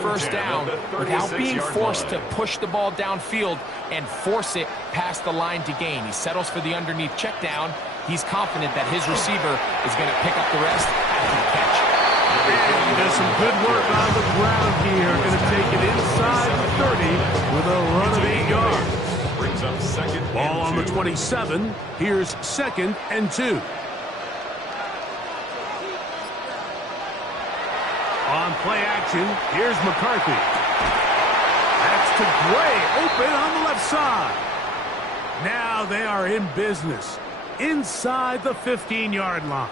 first down without being forced to push the ball downfield and force it past the line to gain. He settles for the underneath check down. He's confident that his receiver is going to pick up the rest after the catch. And does some good work on the ground here. Going to take it inside the 30 with a run of 8 yards. Brings up second. Ball on the 27. Here's 2nd and 2. On play action, here's McCarthy. That's to Gray, open on the left side. Now they are in business inside the 15-yard line.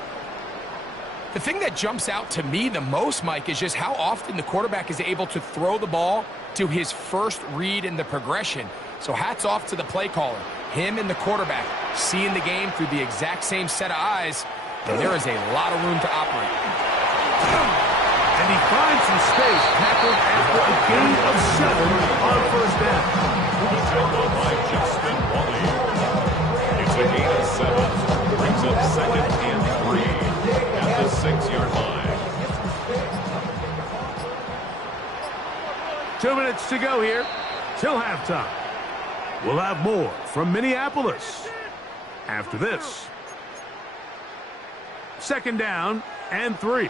The thing that jumps out to me the most, Mike, is just how often the quarterback is able to throw the ball to his first read in the progression. So hats off to the play caller. Him and the quarterback seeing the game through the exact same set of eyes, and there is a lot of room to operate. And he finds some space, tackled after a gain of 7 on first down. The tackle by Justin Wally. It's a gain of 7. Brings up 2nd and 3 at the 6-yard line. 2 minutes to go here till halftime. We'll have more from Minneapolis after this. 2nd down and 3.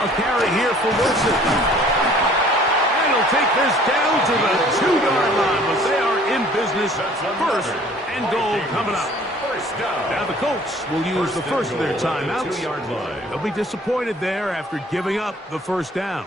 A carry here for Wilson. And he'll take this down to the 2-yard line, but they are in business. 1st and goal coming up. Now the Colts will use the first of their timeouts. They'll be disappointed there after giving up the first down.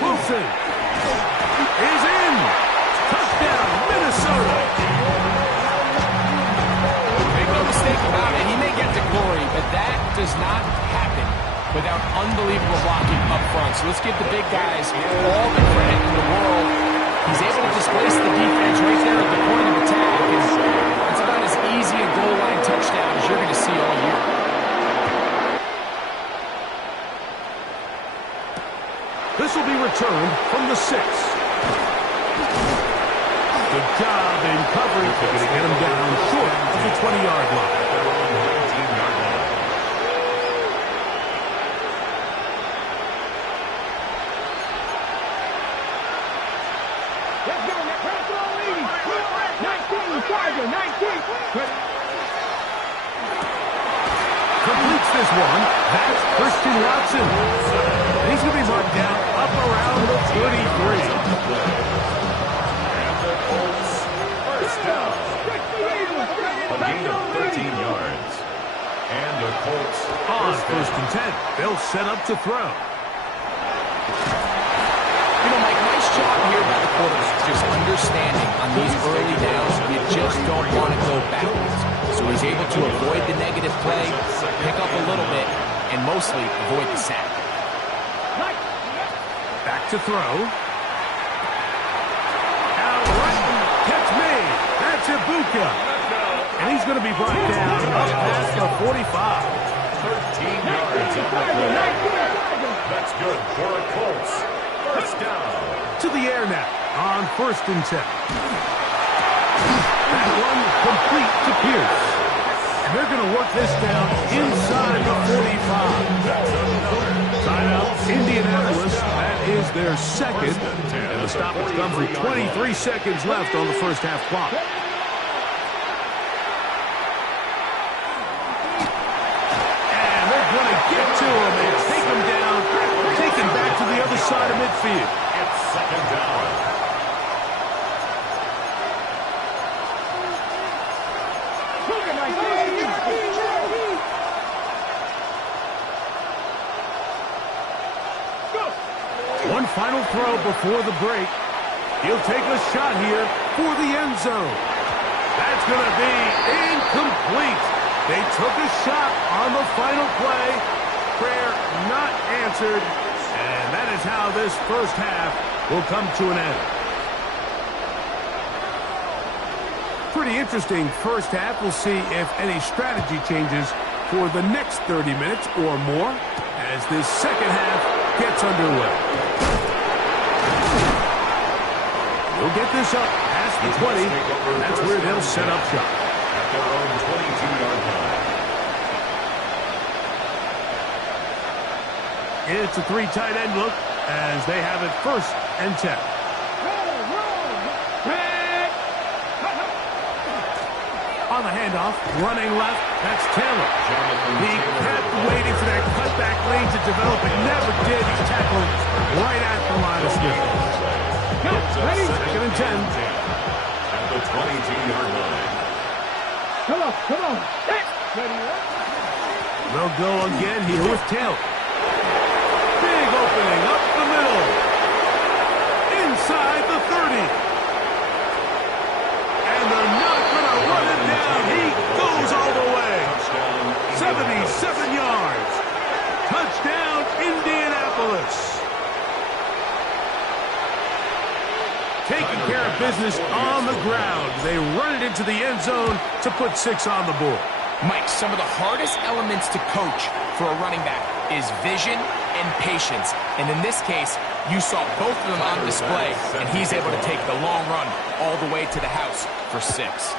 Wilson is in. Touchdown, Minnesota. Make no mistake about it, he may get to glory, but that does not happen without unbelievable blocking up front. So let's give the big guys all the credit in the world. He's able to displace the defense right there at the point of attack. It's about as easy a goal line touchdown as you're going to see all year. This will be returned from the 6. Good job in coverage. They're going to get him down short of the 20-yard line. 19-yard line. Let's go. Let's go, ladies. 19, Tiger, 19. Completes this one. That's Christian Watson. And he's going to be marked down up around the 33. And the Colts, first down. A gain of 13 yards. And the Colts On 1st and 10. They'll set up to throw. You know, Mike, nice job here by the quarterback, just understanding on these early downs, you just don't want to go backwards. So he's able to avoid the negative play, pick up a little bit, and mostly avoid the sack. Back to throw. Out right, catch me. That's Ibuka. And he's going to be brought down up past the 45. 13 yards on the play. That's good for the Colts. First down. To the air now on 1st and 10. That one complete to Pierce. And they're going to work this down inside the 45. Timeout, Indianapolis. That is their 2nd. And the stoppage comes with 23 seconds left on the first half clock. And they're going to get to him and take him down, take him back to the other side of midfield. It's 2nd down. One final throw before the break. He'll take a shot here for the end zone. That's going to be incomplete. They took a shot on the final play. Prayer not answered. And that is how this first half will come to an end. Pretty interesting first half. We'll see if any strategy changes for the next 30 minutes or more as this second half gets underway. We'll get this up past the 20, and that's where they'll set up shop. At their own 22-yard line. It's a 3 tight end look as they have it 1st and 10. On the handoff, running left, that's Taylor. He kept waiting for that cutback lane to develop. It never did. He's tackled right at the line of scrimmage. Ready? 2nd and 10. At the 22-yard line. Come on. Ready, They'll go again here with Taylor. Big opening up the middle. Inside the 30. And they're not going to run it down. He goes all the way. 77 yards. Touchdown, Indianapolis. Taking care of business on the ground. They run it into the end zone to put 6 on the board. Mike, some of the hardest elements to coach for a running back is vision and patience. And in this case, you saw both of them on display, and he's able to take the long run all the way to the house for 6.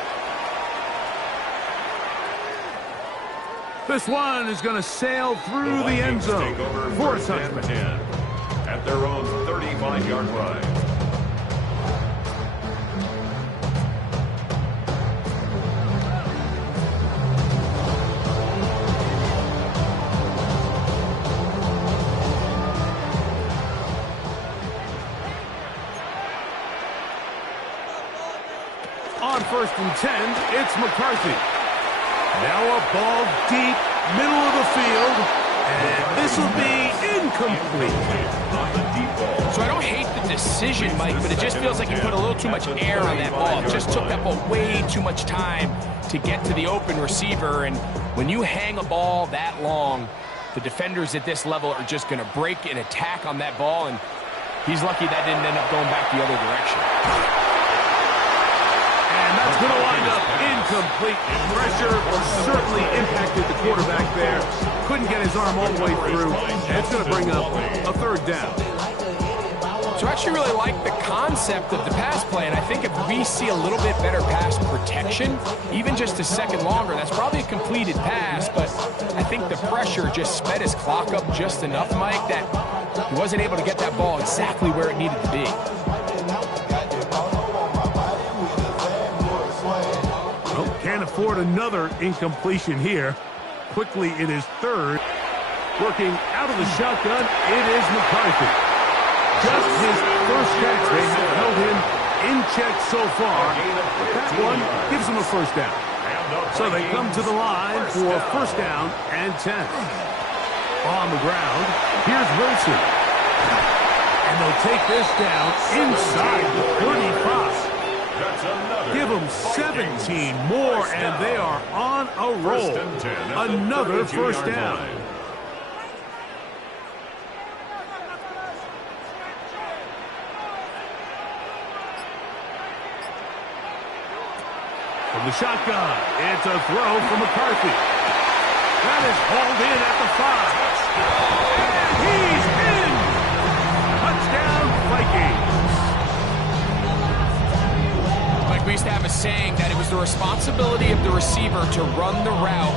This one is going to sail through the end zone for a touchdown. At their own 35-yard line. On 1st and 10, it's McCarthy. Now a ball deep, middle of the field, and this will be incomplete. So I don't hate the decision, Mike, but it just feels like he put a little too much air on that ball. It just took that ball way too much time to get to the open receiver, and when you hang a ball that long, the defenders at this level are just going to break and attack on that ball, and he's lucky that didn't end up going back the other direction. And that's going to wind up incomplete. Pressure certainly impacted the quarterback there. Couldn't get his arm all the way through. And it's going to bring up a 3rd down. So I actually really like the concept of the pass play, and I think if we see a little bit better pass protection, even just a second longer, that's probably a completed pass, but I think the pressure just sped his clock up just enough, Mike, that he wasn't able to get that ball exactly where it needed to be. Can't afford another incompletion here. Quickly in his 3rd. Working out of the shotgun, it is McCarthy. Just his 1st catch. They have held him in check so far. But that one gives him a 1st down. So they come to the line for 1st down and 10. On the ground, here's Wilson. And they'll take this down inside the 35. Give them 17 more, and they are on a roll. Another 1st down. From the shotgun, it's a throw from McCarthy. That is hauled in at the 5. And he's in! Touchdown, Vikings. We used to have a saying that it was the responsibility of the receiver to run the route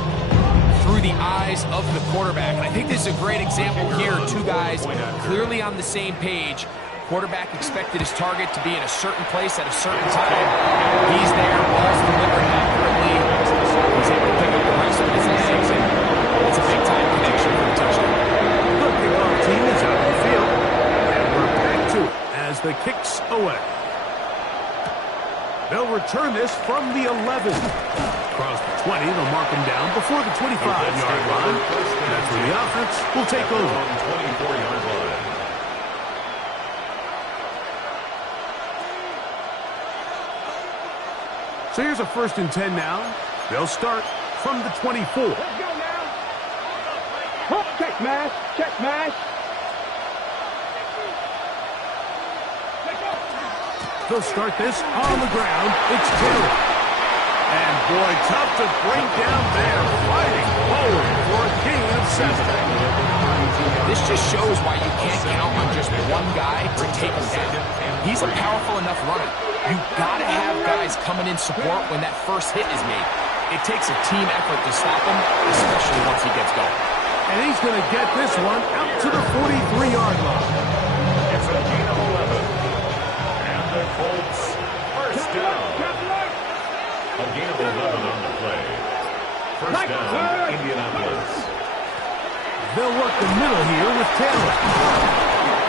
through the eyes of the quarterback. And I think this is a great example here. 2 guys clearly on the same page. Quarterback expected his target to be in a certain place at a certain time. He's there, ball's delivered accurately. He's able to pick up the rest of his legs, and it's a big-time connection for the touchdown. The kickoff team is out of the field, and we're back to it as the kick's away. They'll return this from the 11. Across the 20, they'll mark him down before the 25-yard line. That's where the offense will take over. 24-yard line. So here's a 1st and 10 now. They'll start from the 24. Let's go now. Check mash. Check mash. They'll start this on the ground. It's Taylor. And boy, tough to bring down there. Fighting forward for a gain of 7. This just shows why you can't count on just one guy to take him down. He's a powerful enough runner. You've got to have guys coming in support when that first hit is made. It takes a team effort to stop him, especially once he gets going. And he's going to get this one out to the 43-yard line. It's a gain of 11. And the Colts first down. A gain of 11 on the play. First down, Indianapolis. They'll work the middle here with Taylor.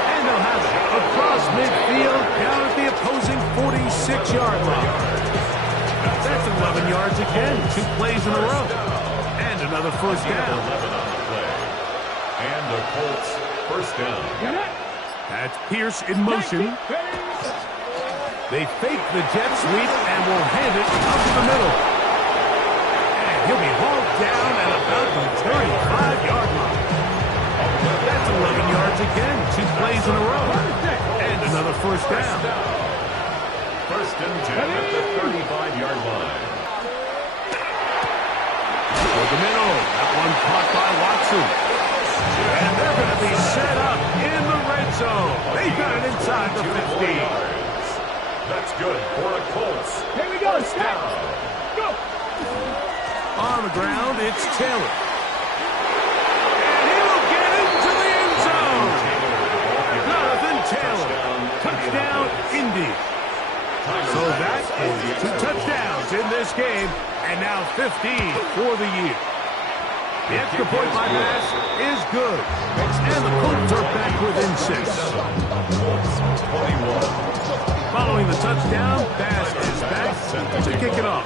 And they'll have it across midfield down at the opposing 46-yard line. That's 11 yards again, 2 plays in a row. And another first down. 11 on the play. And the Colts first down. That's Pierce in motion. They fake the jet sweep and will hand it up the middle. And he'll be hauled down at about the 35-yard line. That's 11 yards again, 2 plays in a row. And another first down. First and 10 at the 35-yard line. For the middle, that one caught by Watson. And they're going to be set up in the red zone. They got it inside the 50. That's good for a Colts. Here we go. Stop. Go. On the ground, it's Taylor. And he will get into the end zone. Jonathan Taylor. Touchdown, Indy. So that is 2 touchdowns in this game, and now 15 for the year. The extra point by pass is good. And the Colts are back within 6. 21. Following the touchdown, pass is back to kick it off.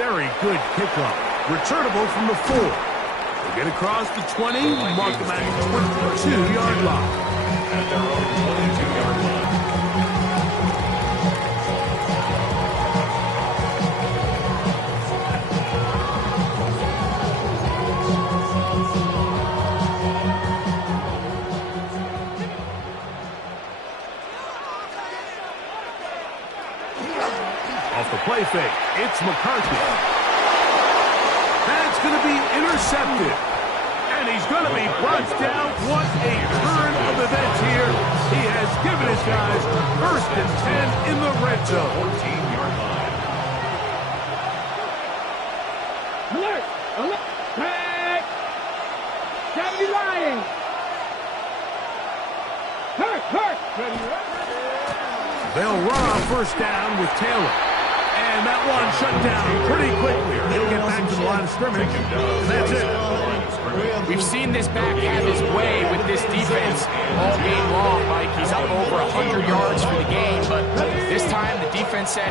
Very good kickoff. Returnable from the 4. They get across the 20, mark them at the 22-yard line. At their own 22-yard line. Off the play fake, it's McCarthy. That's going to be intercepted. And he's going to be brought down. What a turn of events here. He has given his guys first and 10 in the red zone. 14-yard line. Alert. Alert. Tag. 70 Lions. Hurt. They'll run on first down with Taylor. And that one shut down pretty quickly. He'll get back to the line of scrimmage. And that's it. We've seen this back have his way with this defense all game long, Mike. He's up over 100 yards for the game, but this time the defense said,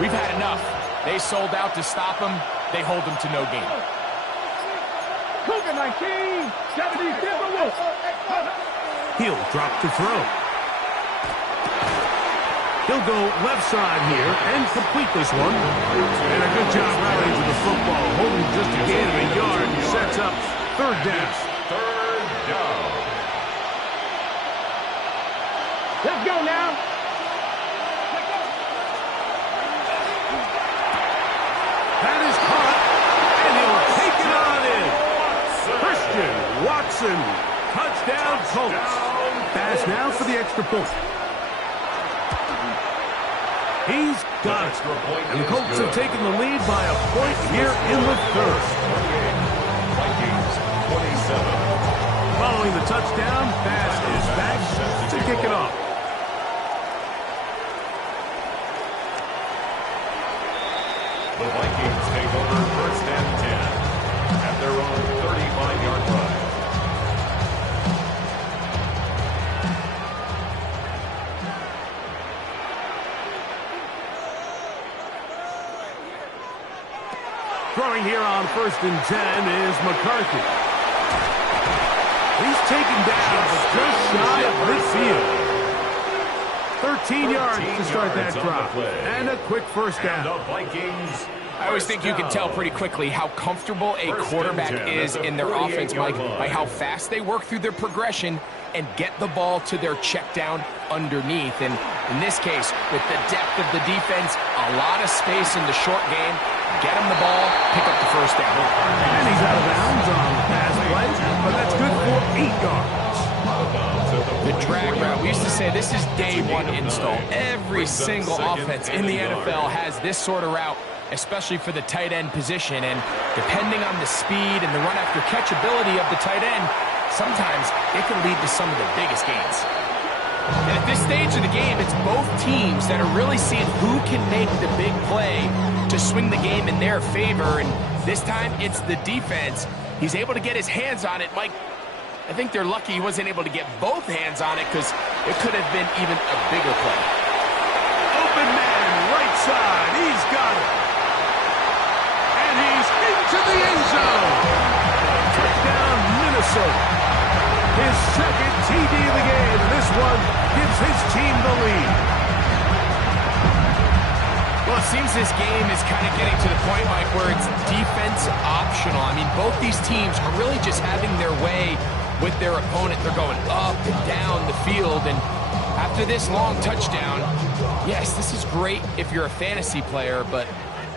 we've had enough. They sold out to stop him. They hold him to no gain. Cougar 19. 70 Timberwolves. He'll drop to throw. He'll go left side here and complete this one. And a good job rallying to the football, holding just a gain of a yard and sets up third down. Third down. Let's go now. That is caught, and he'll take it on in. Christian Watson, touchdown Colts. Pass now for the extra point. He's got it. And the Colts have taken the lead by a point here in the third. Vikings 27. Following the touchdown, pass is back to kick it off. The Vikings take over first and 10 at their own 35-yard line. Throwing here on first and 10 is McCarthy. He's taken down, but just shy of midfield. 13 yards to start that drive. And a quick first down. The Vikings. I always think you can tell pretty quickly how comfortable a quarterback is in their offense, Mike, by how fast they work through their progression and get the ball to their check down underneath. And in this case, with the depth of the defense, a lot of space in the short game, get him the ball, pick up the first down. And he's out of bounds on the pass play, but that's good for 8 yards. The drag route. We used to say this is day one install. Every single offense in the NFL has this sort of route, especially for the tight end position. And depending on the speed and the run after catch ability of the tight end, sometimes it can lead to some of the biggest gains. And at this stage of the game, it's both teams that are really seeing who can make the big play to swing the game in their favor. And this time, it's the defense. He's able to get his hands on it. Mike, I think they're lucky he wasn't able to get both hands on it because it could have been even a bigger play. Open man, right side. He's got it. And he's into the end zone. Touchdown, Minnesota. His second TD of the game, and this one gives his team the lead. Well, it seems this game is kind of getting to the point, Mike, where it's defense optional. I mean, both these teams are really just having their way with their opponent. They're going up and down the field, and after this long touchdown, yes, this is great if you're a fantasy player, but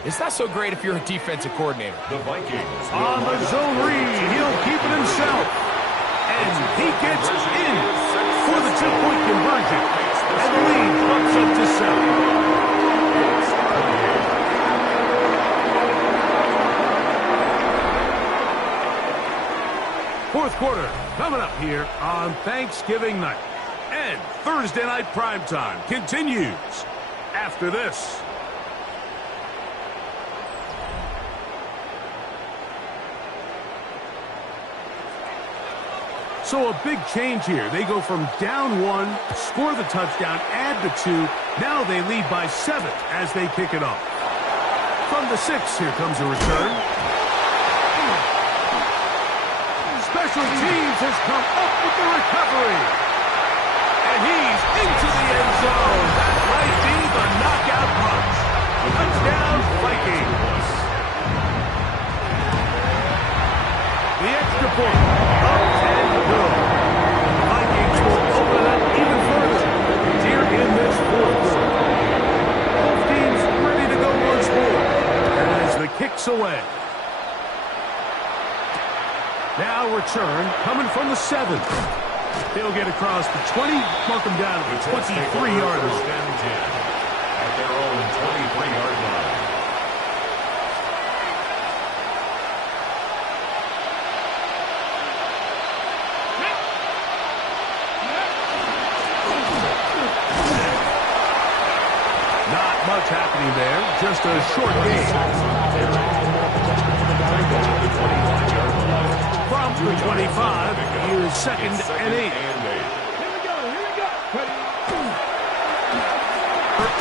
it's not so great if you're a defensive coordinator. The Vikings. On the zone read, he'll keep it himself. And he gets in for the 2-point conversion. And the lead bumps up to 7. Fourth quarter coming up here on Thanksgiving night. And Thursday night primetime continues after this. So a big change here. They go from down 1, score the touchdown, add the 2. Now they lead by 7 as they kick it off. From the 6, here comes a return. Special teams has come up with the recovery. And he's into the end zone. That might be the knockout punch. Touchdown, Vikings. The extra point. Up and good. The Vikings will open it up even further here in this fourth quarter. Both teams ready to go once more as the kick's away. Now return coming from the 7. They'll get across the 20, mark them down to the 23-yard line. At their own 23-yard line. Not much happening there, just a short game. From the 25, here's 2nd and 8. Here we go.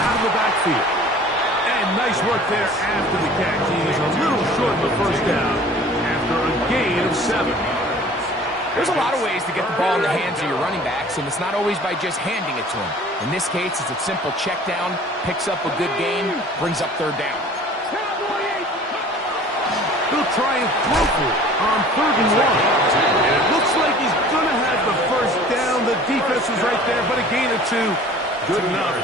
Out of the backfield. And nice work there after the catch. He is a little short of the first down after a gain of 7. There's a lot of ways to get the ball in the hands of your running backs, and it's not always by just handing it to them. In this case, it's a simple check down, picks up a good gain, brings up 3rd down. He'll try and throw for it on 3rd and 1. And it looks like he's going to have the first down. The defense was right there, but a gain of 2. Good enough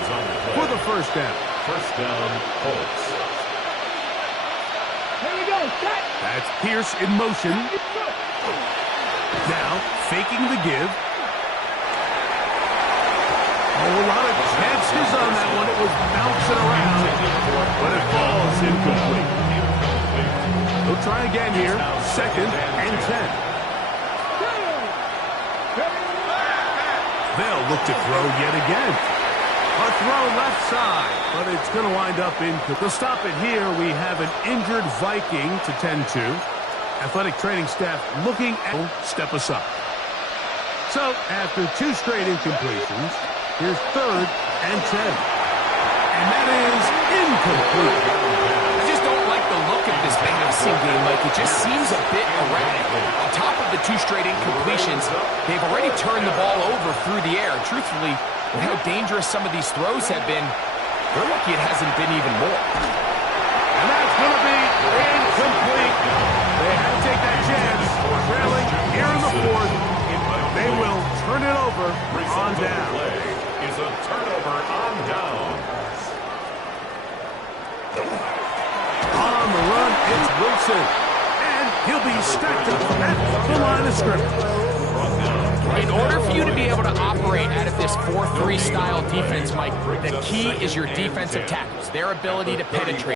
for the first down. First down, Colts. Here we go. Set. That's Pierce in motion. Now, faking the give. Oh, a lot of chances on that one. It was bouncing around, but it falls incomplete. He'll try again here. 2nd and 10. They'll look to throw yet again. A throw left side, but it's going to wind up in. To stop it here, we have an injured Viking to tend to. Athletic training staff looking at step aside. So, after 2 straight incompletions, here's 3rd and 10. And that is incomplete. I just don't like the look of this passing game, Mike. It just seems a bit erratic. On top of the 2 straight incompletions, they've already turned the ball over through the air. Truthfully, With how dangerous some of these throws have been, they're lucky it hasn't been even more. And that's going to be incomplete. They had to take that chance. Trailing here in the fourth. They will turn it over on down. Play is a turnover on down. On the run, it's Wilson. And he'll be stacked up at the line of scrimmage. In order for you to be able to operate out of this 4-3 style defense, Mike, the key is your defensive tackles, their ability to penetrate.